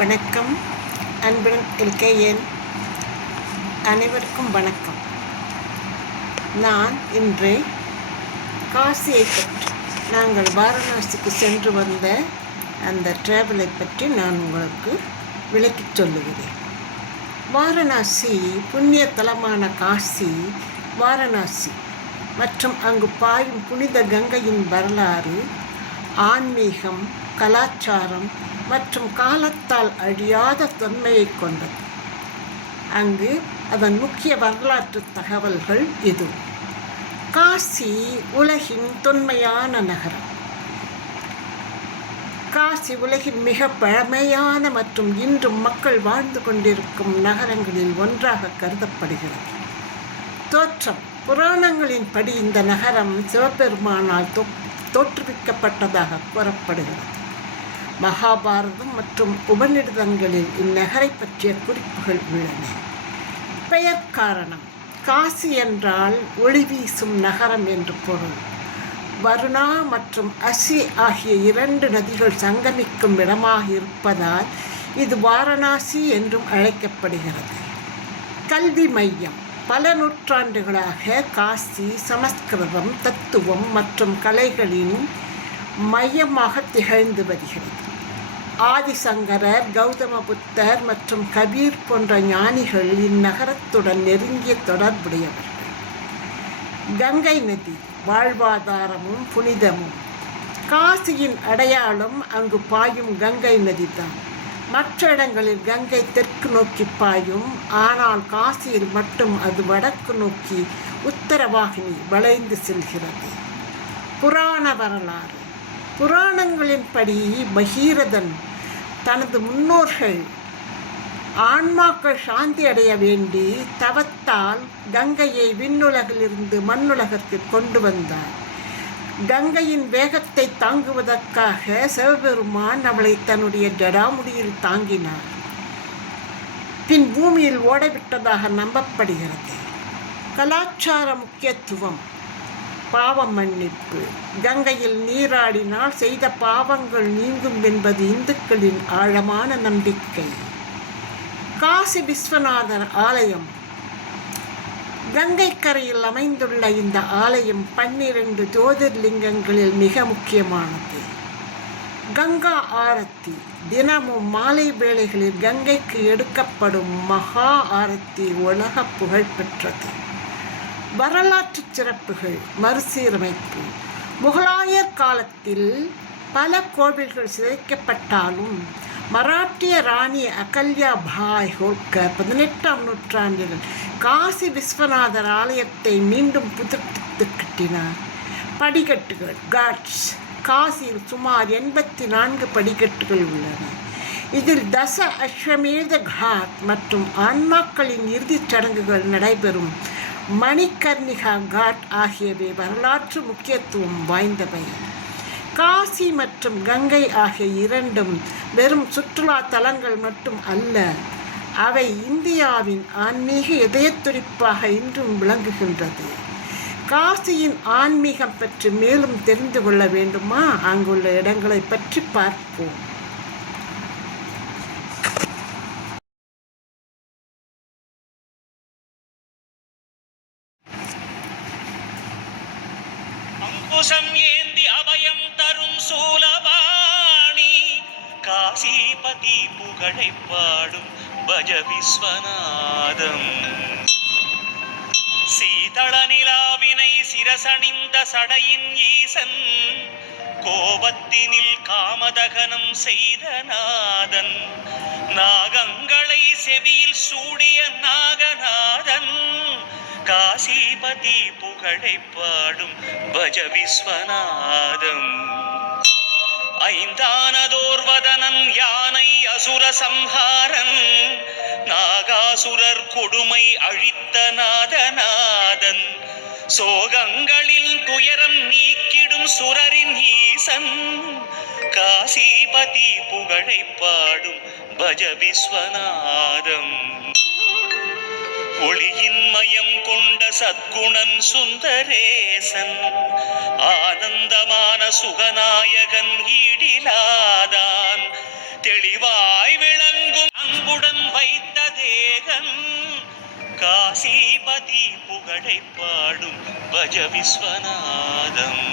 வணக்கம். அன்புடன் LKN அனைவருக்கும் வணக்கம். நான் இன்று காசியை பற்றி, நாங்கள் வாரணாசிக்கு சென்று வந்த அந்த டிராவலை பற்றி நான் உங்களுக்கு விளக்கிச் சொல்லுகிறேன். வாரணாசி புண்ணிய தலமான காசி, வாரணாசி மற்றும் அங்கு பாயும் புனித கங்கையின் வரலாறு, ஆன்மீகம், கலாச்சாரம் மற்றும் காலத்தால் அழியாத தொன்மையை கொண்டது. அங்கு அதன் முக்கிய வரலாற்று தகவல்கள் இது. காசி உலகின் தொன்மையான நகரம். காசி உலகின் மிக பழமையான மற்றும் இன்றும் மக்கள் வாழ்ந்து கொண்டிருக்கும் நகரங்களில் ஒன்றாக கருதப்படுகிறது. தோற்றம். புராணங்களின்படி இந்த நகரம் சிவபெருமானால் தோற்றுவிக்கப்பட்டதாக கூறப்படுகிறது. மகாபாரதம் மற்றும் உபநிடதங்களில் இந்நகரை பற்றிய குறிப்புகள் உள்ளன. பெயர் காரணம். காசி என்றால் ஒளி வீசும் நகரம் என்று பொருள். வருணா மற்றும் அசி ஆகிய 2 நதிகள் சங்கமிக்கும் இடமாக இருப்பதால் இது வாரணாசி என்றும் அழைக்கப்படுகிறது. கல்வி மையம். பல நூற்றாண்டுகளாக காசி சமஸ்கிருதம், தத்துவம் மற்றும் கலைகளின் மையமாக திகழ்ந்து வருகிறது. ஆதிசங்கரர், கௌதம புத்தர் மற்றும் கபீர் போன்ற ஞானிகள் இந்நகரத்துடன் நெருங்கிய தொடர்புடையவர்கள். கங்கை நதி வாழ்வாதாரமும் புனிதமும். காசியின் அடையாளம் அங்கு பாயும் கங்கை நதிதான். மற்ற இடங்களில் கங்கை தெற்கு நோக்கி பாயும், ஆனால் காசியில் மட்டும் அது வடக்கு நோக்கி உத்தரவாகினி வளைந்து செல்கிறது. புராண வரலாறு. புராணங்களின்படி பகீரதன் தனது முன்னோர்கள் ஆன்மாக்கள் சாந்தி அடைய வேண்டி தவத்தால் கங்கையை விண்ணுலகிலிருந்து மண்ணுலகிற்கு கொண்டு வந்தார். கங்கையின் வேகத்தை தாங்குவதற்காக சிவபெருமான் அவளை தன்னுடைய ஜடாமுடியில் தாங்கினார். பின் பூமியில் ஓடவிட்டதாக நம்பப்படுகிறது. கலாச்சார முக்கியத்துவம். பாவ மன்னிப்பு. கங்கையில் நீராடினால் செய்த பாவங்கள் நீங்கும் என்பது இந்துக்களின் ஆழமான நம்பிக்கை. காசி விஸ்வநாதர் ஆலயம். கங்கை கரையில் அமைந்துள்ள இந்த ஆலயம் 12 ஜோதிர்லிங்கங்களில் மிக முக்கியமானது. கங்கா ஆரத்தி. தினமும் மாலை வேளைகளில் கங்கைக்கு எடுக்கப்படும் மகா ஆரத்தி உலக புகழ் பெற்றது. வரலாற்று சிறப்புகள். மறுசீரமைப்பு. முகலாயர் காலத்தில் பல கோவில்கள் சிதைக்கப்பட்டாலும் மராட்டிய ராணி அகல்யா பாய் ஹோல்கர் 18ஆம் நூற்றாண்டில் காசி விஸ்வநாதர் ஆலயத்தை மீண்டும் புதுப்பித்து கட்டினார். படிக்கட்டுகள். காட்ஸ். காசியில் சுமார் 84 படிக்கட்டுகள் உள்ளன. இதில் தச அஸ்வமேத காட் மற்றும் ஆன்மாக்களின் இறுதிச் சடங்குகள் நடைபெறும் மணிகர்ணிகா காட் ஆகியவை வரலாற்று முக்கியத்துவம் வாய்ந்தவை. காசி மற்றும் கங்கை ஆகிய இரண்டும் வெறும் சுற்றுலா தலங்கள் மட்டும் அல்ல, அவை இந்தியாவின் ஆன்மீக இதயத்துடிப்பாக இன்றும் விளங்குகின்றது. காசியின் ஆன்மீகம் பற்றி மேலும் தெரிந்து கொள்ள வேண்டுமா? அங்குள்ள இடங்களை பற்றி பார்ப்போம். அங்குசம் ஏந்தி அபயம் தரும் சூலபாணி, காசிபதி புகழை பாடும் பஜ விஸ்வநாதம். சீதள நிலாவினை சிரசணிந்த சடையின் ஈசன், கோபத்தினில் காமதகனம் செய்த நாதன், நாகங்களை செவியில் சூடிய நாகநாதன், காசிபதி புகழை பாடும் பஜ விஸ்வநாதம். ஐந்தானதோர்வதனன் யானை அசுர சம்ஹாரன், நாகாசுரர் கொடுமை அழித்த நாதநாதன், சோகங்களில் துயரம் நீக்கிடும் சுரரின் ஈசன், காசிபதி புகழை பாடும் பஜ விஸ்வநாதம். ஒளியின் மயம் கொண்ட சத்குணன் சுந்தரேசன், ஆனந்தமான சுகநாயகன் ஈடிலாதான், தெளிவாய் விளங்க நாயகன் காசிபதி புகழை பாடும் பஜ விஸ்வநாதம்.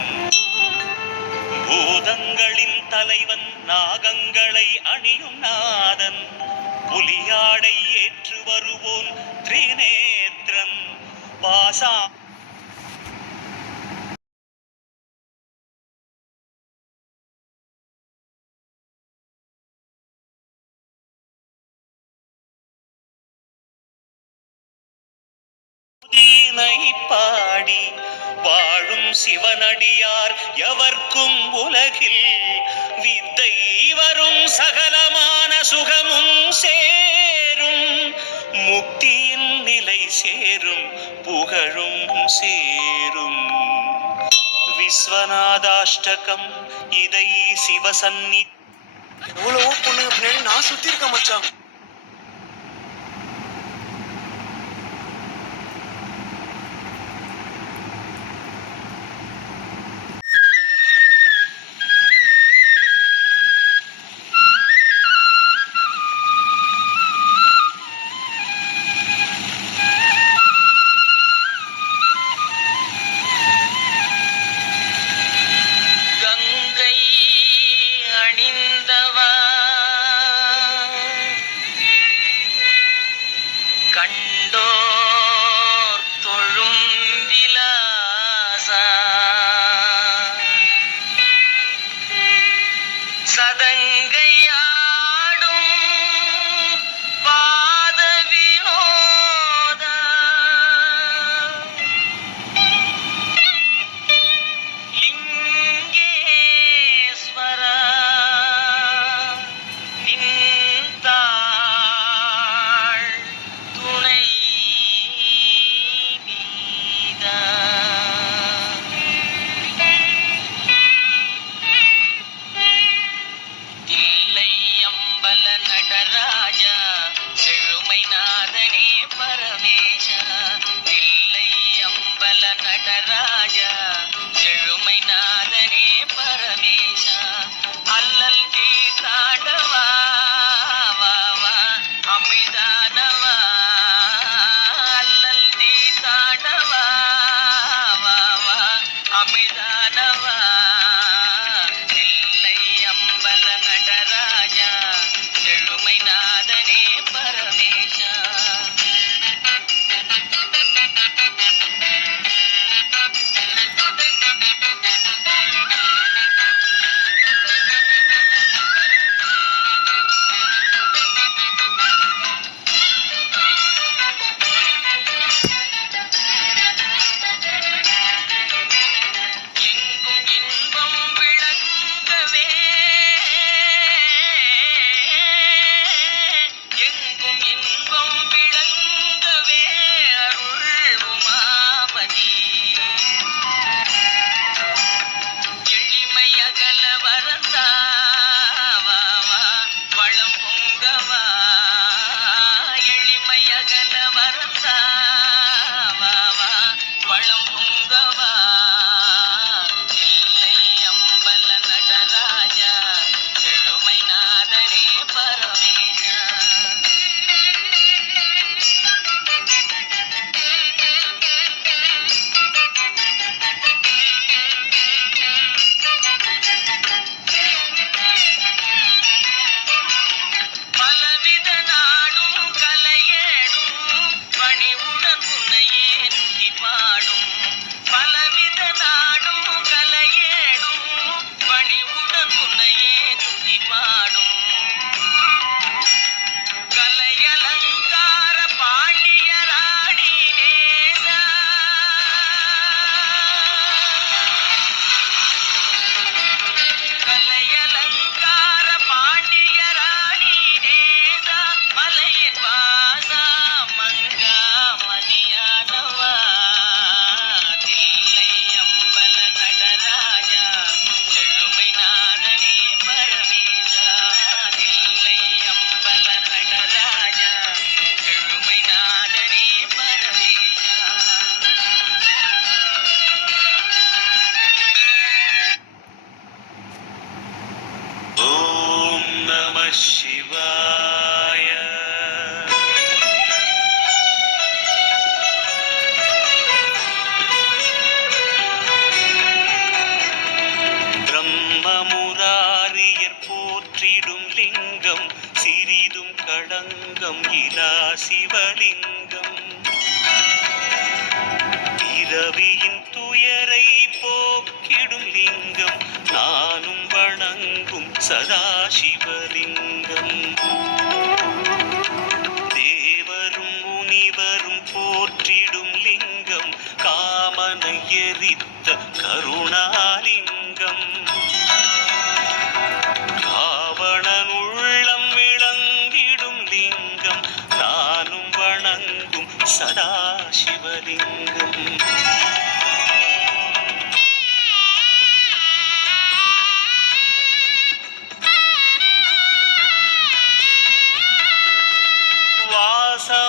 பூதங்களின் தலைவன் நாகங்களை அணியும் நாதன் புலியாடை ஏற்று வருவோன் திரிநேத்திரன் பாசா பாடி வாழும் சிவனடியார் எவர்க்கும் உலகில் வித்தை வரும் சகலமான சுகமும் சேரும் முக்தியின் நிலை சேரும் புகழும் சேரும். விஸ்வநாதாஷ்டகம் இதை சிவசன்னி. எவ்வளவோ பொண்ணுங்க பின்னாடி நான் சுத்தி இருக்க மச்சான். கண்டோர் தொழும் விலாசா சதங்கையாடும் பாத வினோதா லிங்கேஸ்வரா Namah Shivaya. போற்றிடும் லிங்கம் சிறிதும் களங்கம் இலா சிவலிங்கம் பிறவியின் துயரை போக்கிடும் லிங்கம் நானும் வணங்கும் சதாசிவலிங்கம் தேவரும் முனிவரும் போற்றிடும் லிங்கம் காமனை எரித்த கருணாலிங்கம் ராவணன் உள்ளம் விளங்கிடும் லிங்கம் நானும் வணங்கும் சதாசிவலிங்கம்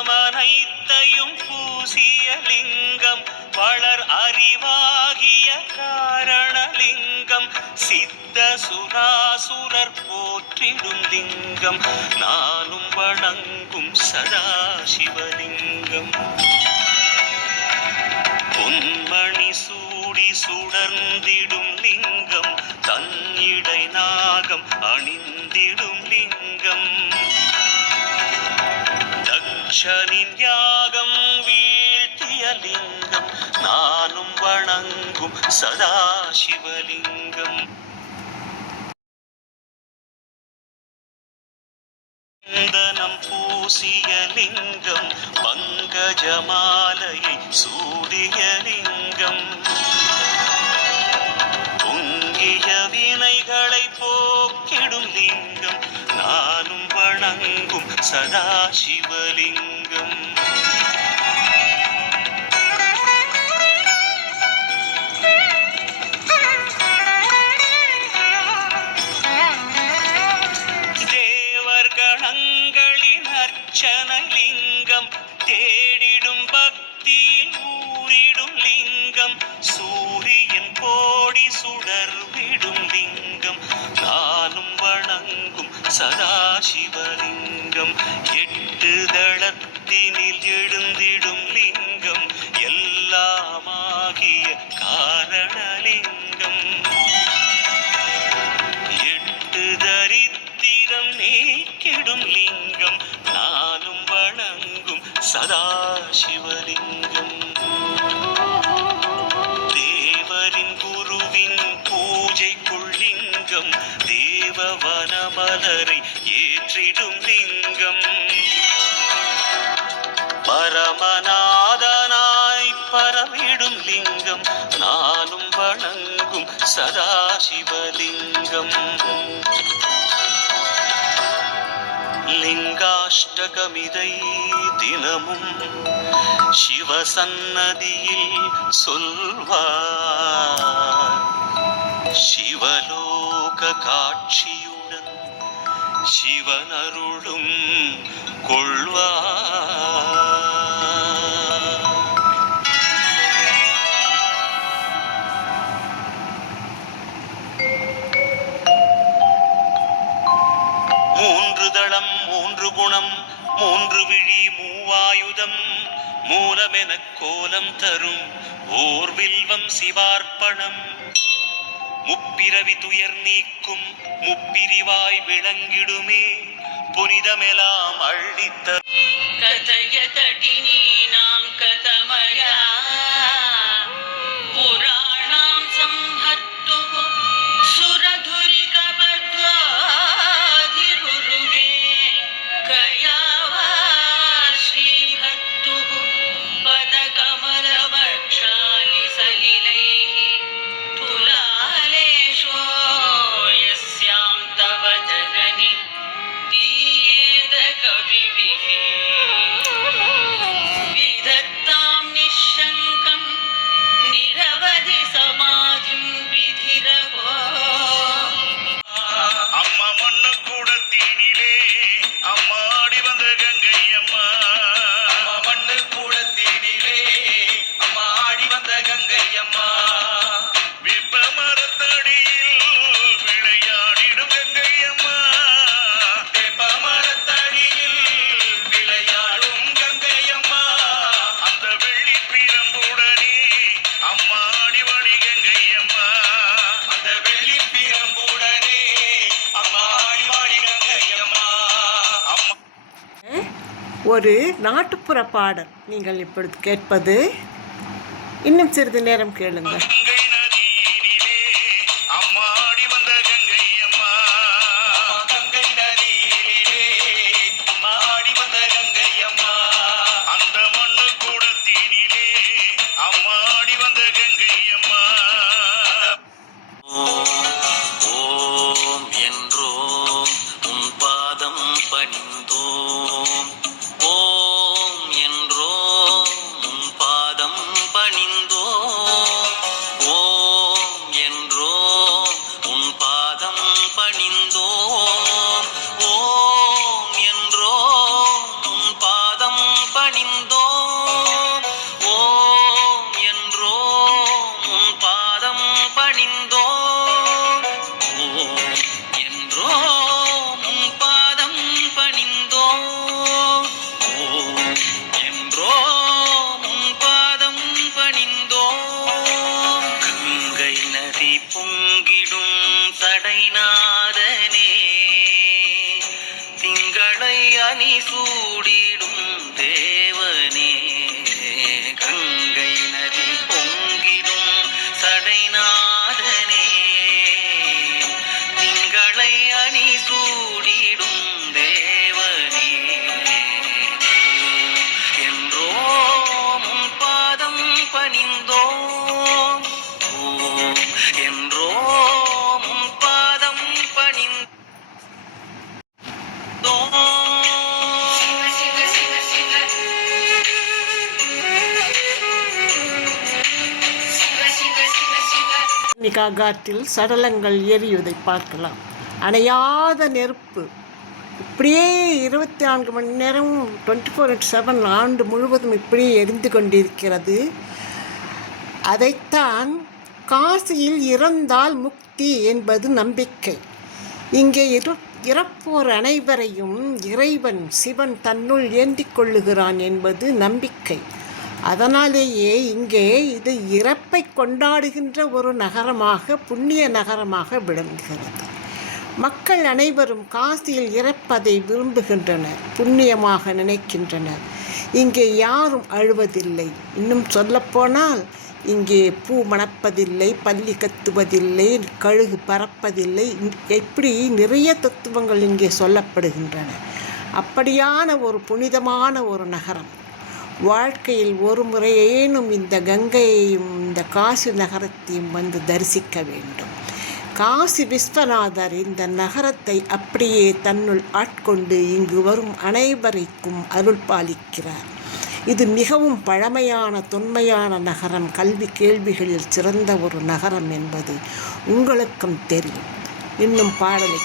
வாசமனைத்தையும் பூசிய லிங்கம் வளர் அறிவாகிய காரணலிங்கம் சித்த சுராசுரர் போற்றிடும் லிங்கம் நானும் வணங்கும் சதாசிவலிங்கம் பொன்மணி சூடி சுடர்ந்திடும் லிங்கம் தன்னிடை நாகம் அணிந்திடும் லிங்கம் தக்ஷனின் யாகம் வீழ்த்திய லிங்கம் நானும் வணங்கும் சதாசிவலிங்கம் சந்தனம் பூசிய லிங்கம் பங்கஜமாலையை சூடிய லிங்கம் பொங்கிய வினைகளை போக்கிடும் லிங்கம் நானும் வணங்கும் சதாசிவலிங்கம் தேவர் கணங்களின் அர்ச்சனலிங்கம் தேடிடும் பக்தியில் ஊறிடும் லிங்கம் சூரியன் கோடி சுடர்விடும் லிங்கம் நானும் வணங்கும் சதாசிவலிங்கம் எட்டு தளத்தினில் எழுந்திடும் லிங்கம் எல்லாமாகிய காரணலிங்கம் எட்டு தரித்திரம் நீக்கிடும் லிங்கம் நானும் வணங்கும் சதாசிவலிங்கம் தேவரின் குருவின் பூஜைக்குள் லிங்கம் தேவவனமலரை ஏற்றிடும் லிங்கம் பரமநாதனாய் பரவிடும் லிங்கம் நானும் வணங்கும் சதாசிவலிங்கம் லிங்காஷ்டகமிதை தினமும் சிவசன்னதியில் சொல்வார் சிவலோக காட்சியுடன் சிவனருளும் கொள்வார் மூன்று தளம் மூன்று குணம் மூன்று விழி மூவாயுதம் மூலமெனக் கோலம் தரும் ஓர் வில்வம் சிவார்ப்பணம் முப்பிரவி துயர் நீக்கும் முப்பிரிவாய் விளங்கிடுமே புனிதமெலாம் அள்ளித்த कथयतटिनीनां कथमया पुराणां संहर्तुः सुरधुरिकबद्धाधिरुरुगे कयावा श्रीभक्तुः पदकमलवक्षालि सलिलैः तुलालेशो यस्यां तव जननि दीयेद कविभिः ஒரு நாட்டுப்புற பாடல் நீங்கள் இப்பொழுது கேட்பது. இன்னும் சிறிது நேரம் கேளுங்கள். கங்கை நதியினிலே அம்மாடி வந்த கங்கை அம்மா. கங்கை நதியினிலே அம்மாடி வந்த கங்கை அம்மா. அந்த மண்ணு கூடத்தினிலே அம்மாடி வந்த கங்கை அம்மா. ஓம் என்றோம் உன் பாதம் பணிந்தோம். ஓம் என்றோம் உன் பாதம் பணிந்தோம். ஓம் என்றோம் உன் பாதம் பணிந்தோம். ஓம் என்றோம் உன் பாதம் பணிந்தோம். ஓம் என்றோம் உன் பாதம் பணிந்தோம். ஓம் என்றோம் உன் பாதம் பணிந்தோம். ஓம் என்றோம் உன் பாதம் பணிந்தோம். கங்கை நதி பொங்கிடும் சடைநாதனே, திங்களை அணி சூடிடும் தேவனே. கங்கை நதி பொங்கிடும் சடைநாதனே, திங்களை அணி சூடிடும் தேவனே. என்றோம் உன் பாதம் பணிந்தோம். ஓம் என்றோம் உன் பாதம் பணிந்தோம். காட்டில் சடலங்கள் எரிவதை பார்க்கலாம். அணையாத நெருப்பு இப்படியே 24 மணி நேரம் 24/7 ஆண்டு முழுவதும் இப்படியே எரிந்து கொண்டிருக்கிறது. அதைத்தான் காசியில் இறந்தால் முக்தி என்பது நம்பிக்கை. இங்கே இறப்போர் அனைவரையும் இறைவன் சிவன் தன்னுள் ஏந்திக் கொள்ளுகிறான் என்பது நம்பிக்கை. அதனாலேயே இங்கே இது இறப்பை கொண்டாடுகின்ற ஒரு நகரமாக, புண்ணிய நகரமாக விளங்குகிறது. மக்கள் அனைவரும் காசியில் இறப்பதை விரும்புகின்றனர், புண்ணியமாக நினைக்கின்றனர். இங்கே யாரும் அழுவதில்லை. இன்னும் சொல்லப்போனால் இங்கே பூ மணப்பதில்லை, பள்ளி கத்துவதில்லை, கழுகு பறப்பதில்லை. இப்படி நிறைய தத்துவங்கள் இங்கே சொல்லப்படுகின்றன. அப்படியான ஒரு புனிதமான ஒரு நகரம். வாழ்க்கையில் ஒரு முறையேனும் இந்த கங்கையையும் இந்த காசி நகரத்தையும் வந்து தரிசிக்க வேண்டும். காசி விஸ்வநாதர் இந்த நகரத்தை அப்படியே தன்னுள் ஆட்கொண்டு இங்கு வரும் அனைவருக்கும் அருள் பாலிக்கிறார். இது மிகவும் பழமையான தொன்மையான நகரம், கல்வி கேள்விகளில் சிறந்த ஒரு நகரம் என்பது உங்களுக்கும் தெரியும். இன்னும் பாடலை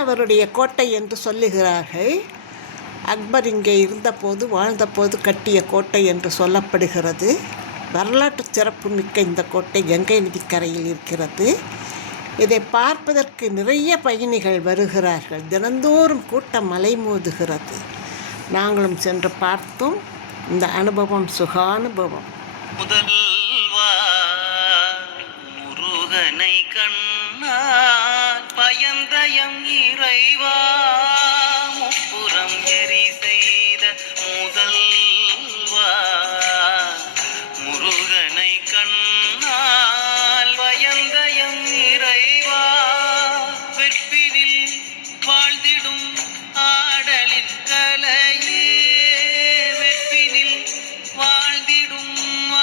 அவருடைய கோட்டை என்று சொல்லுகிறார்கள். அக்பர் இங்கே இருந்தபோது வாழ்ந்தபோது கட்டிய கோட்டை என்று சொல்லப்படுகிறது. வரலாற்று சிறப்பு மிக்க இந்த கோட்டை கங்கை நதிக்கரையில் இருக்கிறது. இதை பார்ப்பதற்கு நிறைய பயணிகள் வருகிறார்கள். தினந்தோறும் கூட்டம் அலைமோதுகிறது. நாங்களும் சென்று பார்த்தோம். இந்த அனுபவம் சுகானுபவம். முதல்வா முருகனை கண்ணால் பயந்தயம் இறைவா, முப்புறம் எரி செய்த முதல்வா முருகனை கண்ணால் பயந்தயம் இறைவா, வெற்பினில் வாழ்ந்திடும் ஆடலின் கலையே, வெற்பினில் வாழ்ந்திடும்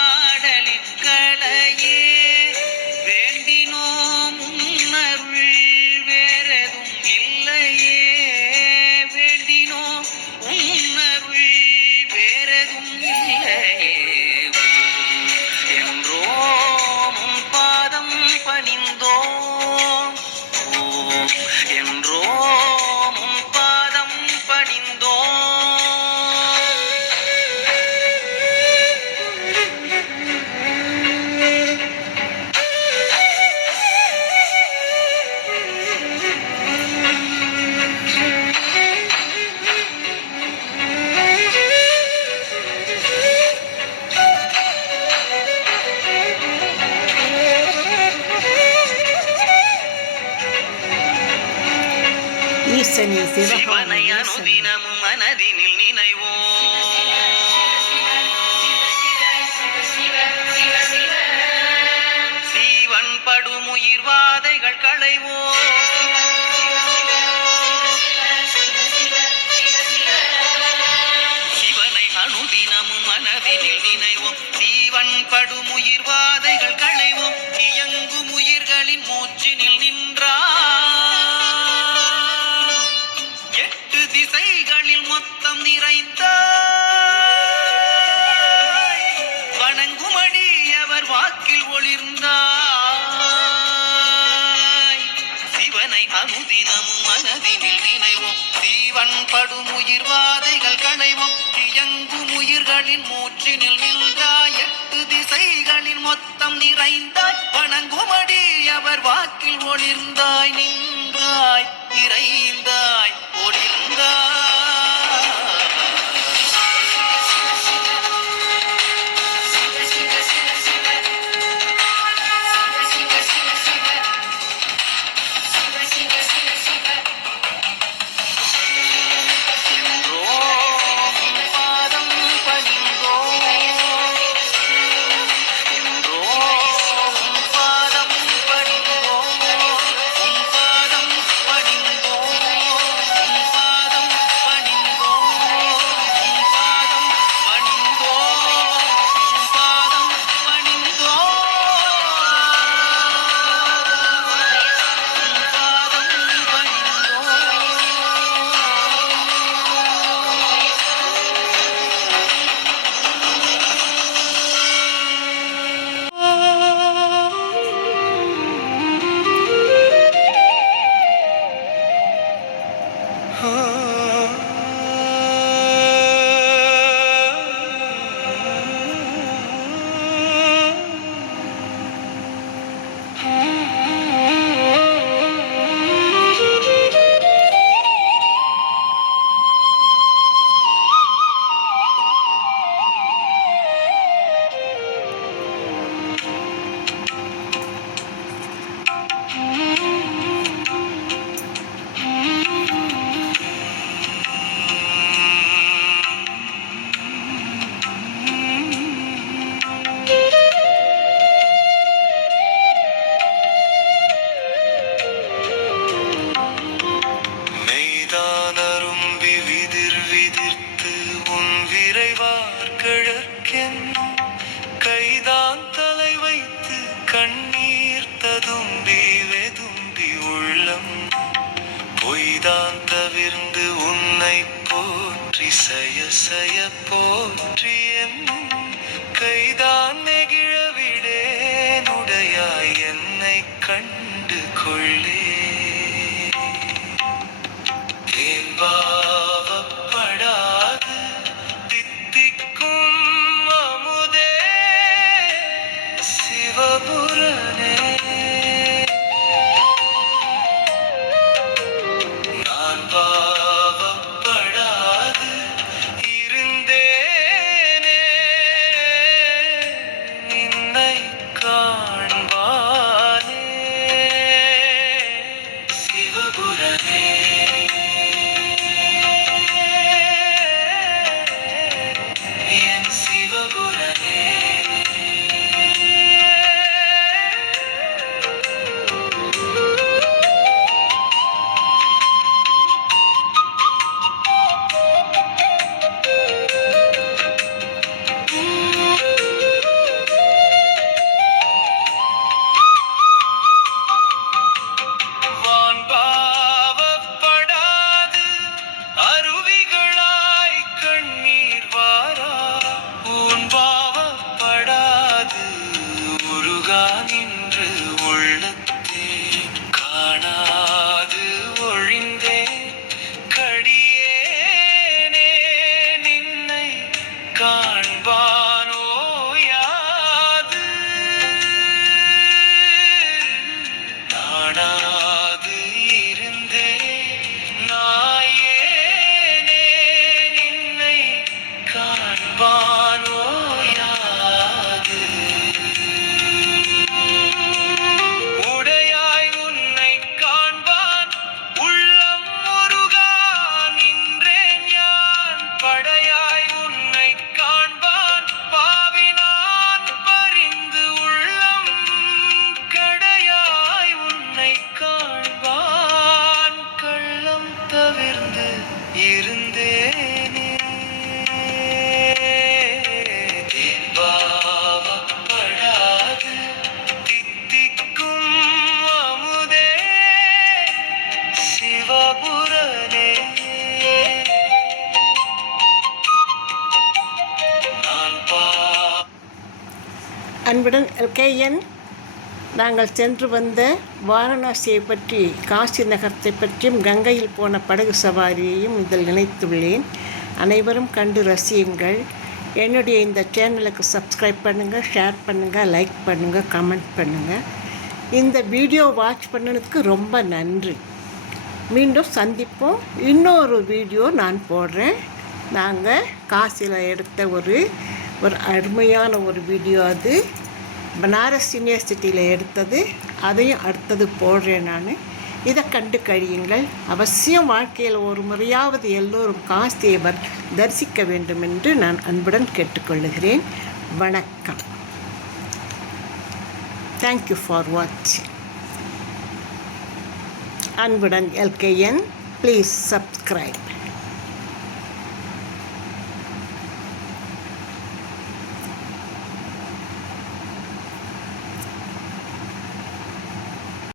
ஆடலின் கலையே, வேண்டினோம் உன்னருள் வேறெதும் இல்லையே, சிவனை சிவகாமியே சரணம். அனுதினமும் மனதினில் நினைவோம். சீவன் படும் உயிர்வாதைகள் களைவோம். சிவனை அனுதினமும் மனதினில் நினைவோம். சீவன் படும் உயிர்வாதைகள் களைவோம். இயங்கும் உயிர்களின் மூச்சினில் நின்றார். 8 திசைகளில் மொத்தம் நிறைந்தாய். வணங்குமடி அவர் வாக்கில் ஒளிர்ந்தாய். சிவனை அனுதினமும் மனதினில் நினைவோம். சீவன் படும் உயிர்வாதைகள் களைவோம். இயங்கும் உயிர்களின் மூச்சினில் நின்றாய். 8 திசைகளின் மொத்தம் நிறைந்தாய். வணங்குமடி அவர் வாக்கில் ஒளிர்ந்தாய். நின்றாய், நிறைந்தாய், ஒளிர்ந்தாய். மெய்தான் அரும்பி விதிர் விதிர்த்து உன் விரைவார் கிழக்கென்னும் கைதான் தலை வைத்து கண்ணீர் ததும்பி வெதும்பி உள்ளம் பொய்தான் தவிர்ந்து உன்னை போற்றி சய சய போற்றி என்னும் கைதான் நெகிழவிடேனுடையாய் என்னை கண்டு கொள்ளே. தேன்பாவப்படாது தித்திக்கும் அமுதே சிவபுரனே. நான் பாவப்படாது இருந்தேனே நின்னை காண்பானே. அன்புடன் எல்கேஎன். நாங்கள் சென்று வந்த வாரணாசியை பற்றி, காசி நகரத்தை பற்றியும் கங்கையில் போன படகு சவாரியையும் இதில் நினைத்துள்ளேன். அனைவரும் கண்டு ரசியுங்கள். என்னுடைய இந்த சேனலுக்கு சப்ஸ்கிரைப் பண்ணுங்கள், ஷேர் பண்ணுங்கள், லைக் பண்ணுங்கள், கமெண்ட் பண்ணுங்கள். இந்த வீடியோ வாட்ச் பண்ணதுக்கு ரொம்ப நன்றி. மீண்டும் சந்திப்போம். இன்னொரு வீடியோ நான் போடுறேன். நாங்கள் காசியில் எடுத்த ஒரு அருமையான ஒரு வீடியோ, அது பனாரஸ் யூனிவர்சிட்டியில் எடுத்தது. அதையும் அடுத்தது போடுறேன் நான். இதை கண்டு கழியுங்கள். அவசியம் வாழ்க்கையில் ஒரு முறையாவது எல்லோரும் காசியை தரிசிக்க வேண்டும் என்று நான் அன்புடன் கேட்டுக்கொள்கிறேன். வணக்கம். தேங்க்யூ ஃபார் வாட்சிங். அன்புடன் எல்கேஎன். Please subscribe.